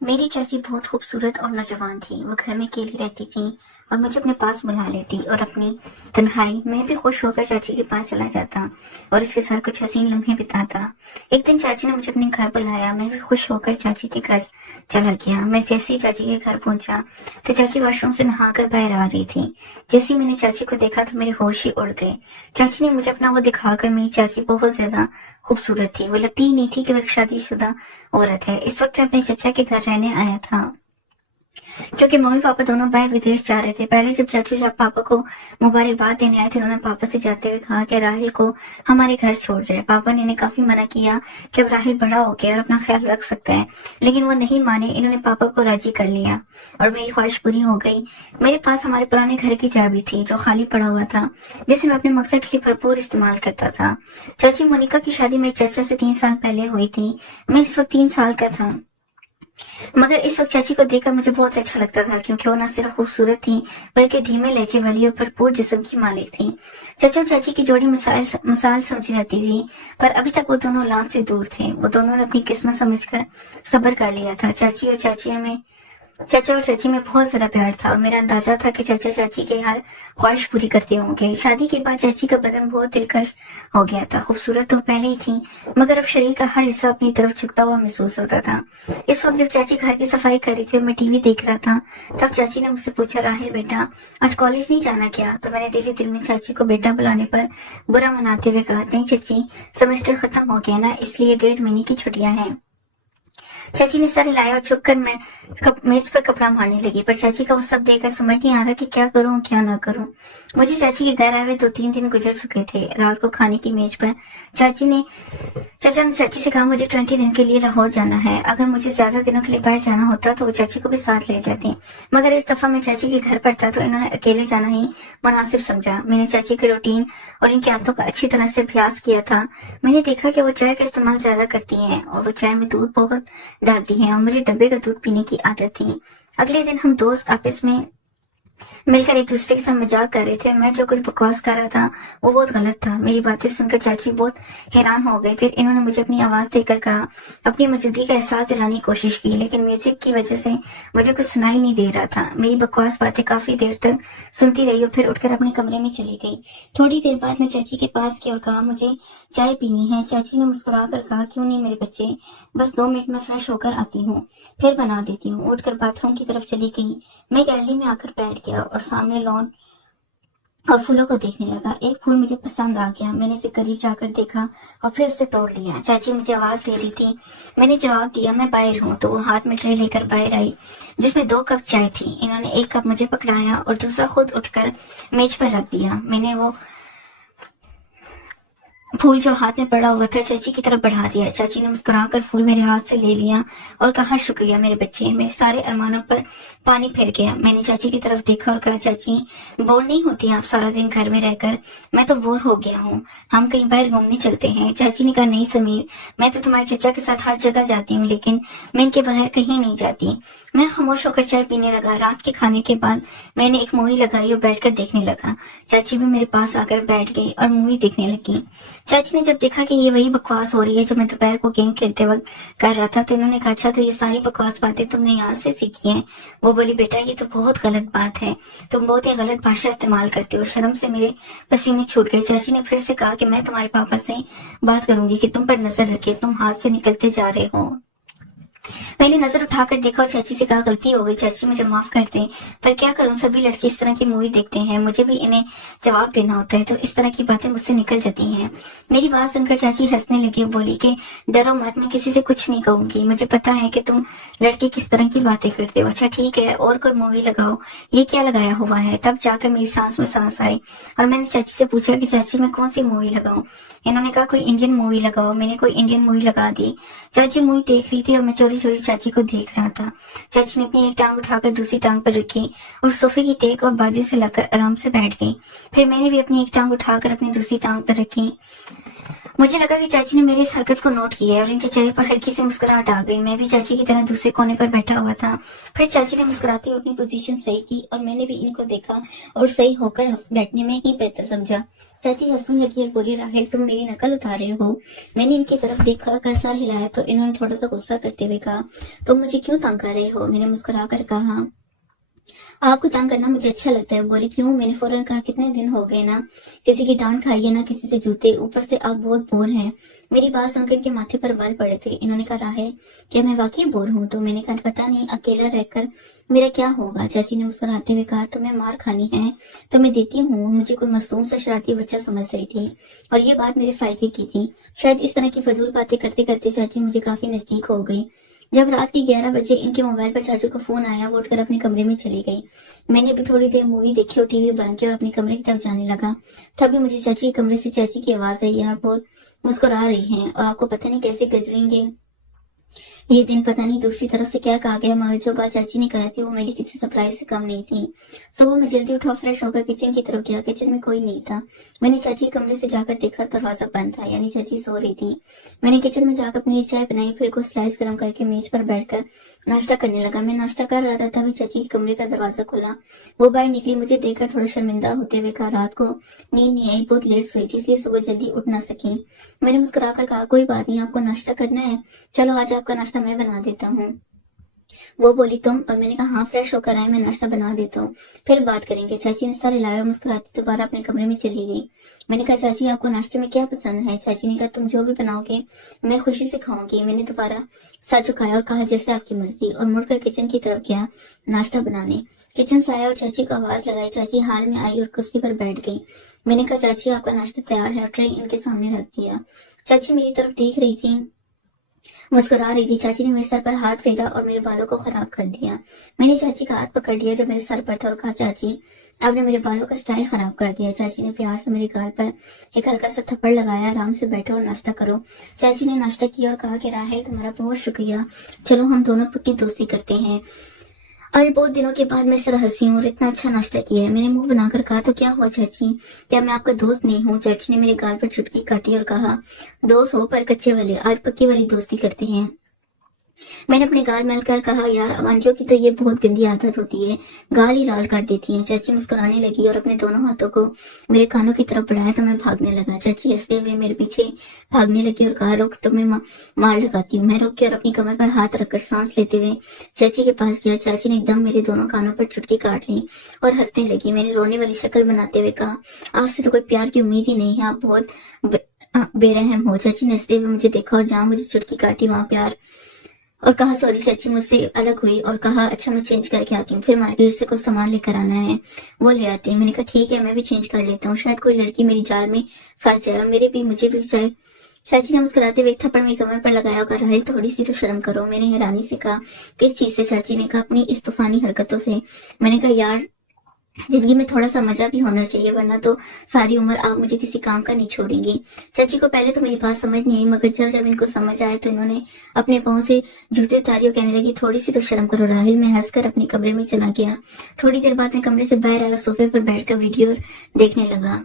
मेरी चाची बहुत खूबसूरत और नौजवान थी। वो घर में अकेली रहती थी और मुझे अपने पास बुला लेती और अपनी तन्हाई मैं भी खुश होकर चाची के पास चला जाता और उसके साथ कुछ हसीन लम्हे बिताता। एक दिन चाची ने मुझे अपने घर बुलाया। मैं भी खुश होकर चाची के घर चला गया। मैं जैसे ही चाची के घर पहुंचा तो चाची वॉशरूम से नहाकर बाहर आ रही थी। जैसे ही मैंने चाची को देखा तो मेरे होश ही उड़ गए। चाची ने मुझे अपना वो दिखाकर, मेरी चाची बहुत ज्यादा खूबसूरत थी। वो लगती ही नहीं थी कि वह शादीशुदा औरत है। इस वक्त मैं अपने चचा के घर रहने आया था क्योंकि मम्मी पापा दोनों भाई विदेश जा रहे थे। पहले जब चाचू जब पापा को मुबारकबाद देने आए थे, उन्होंने पापा से जाते हुए कहा कि राहिल को हमारे घर छोड़ जाए। पापा ने इन्हें काफी मना किया कि अब राहिल बड़ा हो गया और अपना ख्याल रख सकता है, लेकिन वो नहीं माने। इन्होंने पापा को राजी कर लिया और मेरी ख्वाहिश पूरी हो गई। मेरे पास हमारे पुराने घर की चाबी थी जो खाली पड़ा हुआ था, जिसे मैं अपने मकसद के लिए भरपूर इस्तेमाल करता था। चाची मोनिका की शादी मेरे चचा से 3 साल पहले हुई थी। मैं इस वक्त 3 साल का था, मगर इस वक्त चाची को देखकर मुझे बहुत अच्छा लगता था क्योंकि वो न सिर्फ खूबसूरत थी बल्कि धीमे लहजे वाली और भरपूर जिस्म की मालिक थी। चाचा और चाची की जोड़ी मिसाल समझी जाती थी, पर अभी तक वो दोनों औलाद से दूर थे। वो दोनों ने अपनी किस्मत समझकर सब्र कर लिया था। चाचा और चाची में बहुत ज्यादा प्यार था और मेरा अंदाजा था कि चाचा चाची की हर ख्वाहिश पूरी करते होंगे। शादी के बाद चाची का बदन बहुत दिलकश हो गया था। खूबसूरत तो पहले ही थी, मगर अब शरीर का हर हिस्सा अपनी तरफ झुकता हुआ महसूस होता था। इस वक्त जब चाची घर की सफाई कर रही थी और मैं टीवी देख रहा था, तब चाची ने मुझसे पूछा, राहिल बेटा आज कॉलेज नहीं जाना क्या? तो मैंने दिल में चाची को बेटा बुलाने पर बुरा मनाते हुए कहा, नहीं चाची, सेमेस्टर खत्म हो गया ना, इसलिए 1.5 महीने की छुट्टियां हैं। चाची ने सर हिलाया और झुककर मैं मेज पर कपड़ा मारने लगी, पर चाची का वो सब देखकर समझ नहीं आ रहा कि क्या करूं क्या ना करूं। मुझे चाची के घर आए हुए 2-3 दिन गुजर चुके थे। रात को खाने की मेज पर चाचा ने चाची से कहा, मुझे 20 दिन के लिए लाहौर जाना है। अगर मुझे ज्यादा दिनों के लिए बाहर जाना होता तो वो चाची को भी साथ ले जाते, मगर इस दफा मैं चाची के घर पर था तो इन्होंने अकेले जाना ही मुनासिब समझा। मैंने चाची के रूटीन और इनकी आदतों का अच्छी तरह से अभ्यास किया था। मैंने देखा कि वो चाय का इस्तेमाल ज्यादा करती हैं और वो चाय में दूध बहुत डालती हैं और मुझे डब्बे का दूध पीने की आदत थी। अगले दिन हम दोस्त आपस में मिलकर एक दूसरे के साथ मजाक कर रहे थे। मैं जो कुछ बकवास कर रहा था वो बहुत गलत था। मेरी बातें सुनकर चाची बहुत हैरान हो गई। फिर इन्होंने मुझे अपनी आवाज देकर कहा, अपनी मौजूदगी का एहसास दिलाने की कोशिश की, लेकिन म्यूजिक की वजह से मुझे कुछ सुनाई नहीं दे रहा था। मेरी बकवास बातें काफी देर तक सुनती रही और फिर उठकर अपने कमरे में चली गई। थोड़ी देर बाद मैं चाची के पास गई और कहा, मुझे चाय पीनी है। चाची ने मुस्कुरा कर कहा, क्यों नहीं मेरे बच्चे, बस 2 मिनट में फ्रेश होकर आती हूँ, फिर बना देती हूँ। उठकर बाथरूम की तरफ चली गई। मैं गैलरी में आकर बैठ गया और सामने लॉन और फूलों को देखने लगा। एक फूल मुझे पसंद आ गया। मैंने इसे करीब जाकर देखा और फिर इसे तोड़ लिया। चाची मुझे आवाज दे रही थी। मैंने जवाब दिया, मैं बाहर हूँ। तो वो हाथ में ट्रे लेकर बाहर आई जिसमें 2 कप चाय थी। इन्होंने एक कप मुझे पकड़ाया और दूसरा खुद उठकर मेज पर रख दिया। मैंने वो फूल जो हाथ में पड़ा हुआ था चाची की तरफ बढ़ा दिया। चाची ने मुस्कुराकर फूल मेरे हाथ से ले लिया और कहा, शुक्रिया मेरे बच्चे, मेरे सारे अरमानों पर पानी फिर गया। मैंने चाची की तरफ देखा और कहा, चाची बोर नहीं होती आप सारा दिन घर में रहकर? मैं तो बोर हो गया हूँ, हम कहीं बाहर घूमने चलते हैं। चाची ने कहा, नहीं समीर, मैं तो तुम्हारे चचा के साथ हर जगह जाती हूँ, लेकिन मैं इनके बगैर कहीं नहीं जाती। मैं खामोश होकर चाय पीने लगा। रात के खाने के बाद मैंने एक मूवी लगाई और बैठकर देखने लगा। चाची भी मेरे पास आकर बैठ गई और मूवी देखने लगी। चाची ने जब देखा कि ये वही बकवास हो रही है जो मैं दोपहर को गेम खेलते वक्त कर रहा था, तो इन्होंने कहा, अच्छा तो ये सारी बकवास बातें तुमने यहाँ से सीखी हैं? वो बोली, बेटा ये तो बहुत गलत बात है, तुम बहुत ही गलत भाषा इस्तेमाल करते हो। शर्म से मेरे पसीने छूट गए। चाची ने फिर से कहा कि मैं तुम्हारे पापा से बात करूंगी कि तुम पर नजर रखे, तुम हाथ से निकलते जा रहे हो। मैंने नजर उठाकर देखा और चाची से कहा, गलती हो गई चाची, मुझे माफ कर दें, पर क्या करूं, सभी लड़के इस तरह की मूवी देखते हैं, मुझे भी इन्हें जवाब देना होता है, तो इस तरह की बातें मुझसे निकल जाती हैं। मेरी बात सुनकर चाची हंसने लगी और बोली कि डरो मत, मैं किसी से कुछ नहीं कहूंगी, मुझे पता है कि तुम लड़के किस तरह की बातें करते हो। अच्छा ठीक है, और कोई मूवी लगाओ, ये क्या लगाया हुआ है? तब जाकर मेरी सांस में सांस आई और मैंने चाची से पूछा कि चाची मैं कौन सी मूवी लगाऊं? इन्होंने कहा, कोई इंडियन मूवी लगाओ। मैंने कोई इंडियन मूवी लगा दी। चाची मूवी देख रही थी और मैं चोरी चोरी चाची को देख रहा था। चाची ने अपनी एक टांग उठाकर दूसरी टांग पर रखी और सोफे की टेक और बाजू से लाकर आराम से बैठ गई। फिर मैंने भी अपनी एक टांग उठाकर अपनी दूसरी टांग पर रखी। मुझे लगा कि चाची ने मेरी इस हरकत को नोट किया है और इनके चेहरे पर हल्की सी मुस्कुराहट आ गई। मैं भी चाची की तरह दूसरे कोने पर बैठा हुआ था। फिर चाची ने मुस्कुराते हुए अपनी पोजीशन सही की और मैंने भी इनको देखा और सही होकर बैठने में ही बेहतर समझा। चाची हंसने लगी और बोली, राहेल तुम मेरी नकल उतार रहे हो। मैंने इनकी तरफ देखा कर सर हिलाया तो इन्होंने थोड़ा सा गुस्सा करते हुए कहा, तुम मुझे क्यों तंग कर रहे हो। मैंने मुस्कुरा कर कहा, आपको तंग करना मुझे अच्छा लगता है। बोली, क्यों। मैंने फौरन कहा, कितने दिन हो गए ना किसी की डांट खाई है ना किसी से जूते, ऊपर से आप बहुत बोर हैं। मेरी बात सुनकर इनके माथे पर बाल पड़े थे। इन्होंने कहा, राहेल क्या मैं वाकई बोर हूँ। तो मैंने कहा, पता नहीं अकेला रहकर मेरा क्या होगा। चाची ने मुस्कुराते हुए कहा, तुम्हें मार खानी है तो मैं देती हूँ। मुझे कोई मासूम सा शरारती बच्चा समझ रही थी और ये बात मेरे फायदे की थी। शायद इस तरह की फजूल बातें करते करते चाची मुझे काफी नजदीक हो गई। जब रात के 11 बजे इनके मोबाइल पर चाचू का फोन आया, वो उठकर अपने कमरे में चली गई। मैंने भी थोड़ी देर मूवी देखी और टीवी बंद किया और अपने कमरे की तरफ जाने लगा। तभी मुझे चाची के कमरे से चाची की आवाज आई, यार बहुत मुस्कुरा रही हैं और आपको पता नहीं कैसे गुजरेंगे ये दिन। पता नहीं दूसरी तरफ से क्या कहा गया, मगर जो बात चाची ने कही थी वो मेरी किसी सरप्राइज से कम नहीं थी। सुबह मैं जल्दी उठा, फ्रेश होकर किचन की तरफ गया। किचन में कोई नहीं था। मैंने चाची के कमरे से जाकर देखा, दरवाजा बंद था, यानी चाची सो रही थी। मैंने किचन में जाकर अपनी चाय बनाई, फिर कुछ स्लाइस गर्म करके मेज पर बैठकर नाश्ता करने लगा। मैं नाश्ता कर रहा था तभी चाची के कमरे का दरवाजा खुला। वो बाहर निकली, मुझे देखकर थोड़ा शर्मिंदा होते हुए कहा, रात को नींद नहीं आई, बहुत लेट सोई थी इसलिए सुबह जल्दी उठ ना सकी। मैंने मुस्कुराकर कहा, कोई बात नहीं, आपको नाश्ता करना है, चलो आज आपका नाश्ता मैं बना देता हूँ। वो बोली, तुम। और मैंने कहा, हाँ फ्रेश होकर आए, मैं नाश्ता बना देता हूँ, फिर बात करेंगे। चाची ने सर हिलाया, मुस्कुराती दोबारा अपने कमरे में चली गई। मैंने कहा, चाची आपको नाश्ते में क्या पसंद है। चाची ने कहा, तुम जो भी बनाओगे मैं खुशी से खाऊंगी। मैंने दोबारा सर झुकाया और कहा, जैसे आपकी मर्जी, और मुड़कर किचन की तरफ गया नाश्ता बनाने। किचन से आया और चाची को आवाज लगाई। चाची हाल में आई और कुर्सी पर बैठ गई। मैंने कहा, चाची आपका नाश्ता तैयार है, और ट्रे इनके सामने रख दिया। चाची मेरी तरफ देख रही थी, मुस्कुरा रही थी। चाची ने मेरे सर पर हाथ फेरा और मेरे बालों को खराब कर दिया। मैंने चाची का हाथ पकड़ लिया जो मेरे सर पर था और कहा, चाची आपने मेरे बालों का स्टाइल खराब कर दिया। चाची ने प्यार से मेरे गाल पर एक हल्का सा थप्पड़ लगाया। आराम से बैठो और नाश्ता करो। चाची ने नाश्ता किया और कहा कि राहेल तुम्हारा बहुत शुक्रिया, चलो हम दोनों पक्की दोस्ती करते हैं। अरे बहुत दिनों के बाद मैं सर हंसी हूँ और इतना अच्छा नाश्ता किया है। मैंने मुंह बनाकर कहा, तो क्या हुआ चाची, क्या मैं आपका दोस्त नहीं हूँ। चाची ने मेरे गाल पर चुटकी काटी और कहा, दोस्त हो पर कच्चे वाले, आज पक्की वाली दोस्ती करते हैं। मैंने अपने गाल मल कर कहा, यार आंटियों की तो ये बहुत गंदी आदत होती है, गाल ही लाल कर देती है। चाची मुस्कुराने लगी और अपने दोनों हाथों को मेरे कानों की तरफ बढ़ाया तो मैं भागने लगा। चाची हंसते हुए मेरे पीछे भागने लगी और कहा, रुक तो मैं मार लगाती हूँ। मैं रुक के और अपनी कमर पर हाथ रखकर सांस लेते हुए चाची के पास गया। चाची ने एकदम मेरे दोनों कानों पर चुटकी काट ली और हंसने लगी। मैंने रोने वाली शक्ल बनाते हुए कहा, आपसे तो कोई प्यार की उम्मीद ही नहीं है, आप बहुत बेरहम हो। चाची ने हंसते हुए मुझे देखा और जहाँ मुझे चुटकी काटी वहां प्यार और कहा, सॉरी। चाची मुझसे अलग हुई और कहा, अच्छा मैं चेंज करके आती हूँ, फिर मार्केट से कुछ सामान लेकर आना है, वो ले आते हैं। मैंने कहा, ठीक है मैं भी चेंज कर लेता हूँ, शायद कोई लड़की मेरी जाल में फंस जाए और मुझे भी जाए। चाची ने मुस्कुराते हुए एक थप्पड़ मेरी कमर पर लगाया और कहा, राहिल थोड़ी सी तो शर्म करो। मैंने हैरानी से कहा, किस चीज से। चाची ने कहा, अपनी इस तूफानी हरकतों से। मैंने कहा, यार जिंदगी में थोड़ा सा मजा भी होना चाहिए, वरना तो सारी उम्र आप मुझे किसी काम का नहीं छोड़ेंगी। चाची को पहले तो मेरी बात समझ नहीं आई, मगर जब इनको समझ आया तो इन्होंने अपने पाँव से जूते उतारी और कहने लगी, थोड़ी सी तो शर्म करो राहिल। मैं हंसकर अपने कमरे में चला गया। थोड़ी देर बाद मैं कमरे से बाहर आया और सोफे पर बैठकर वीडियो देखने लगा।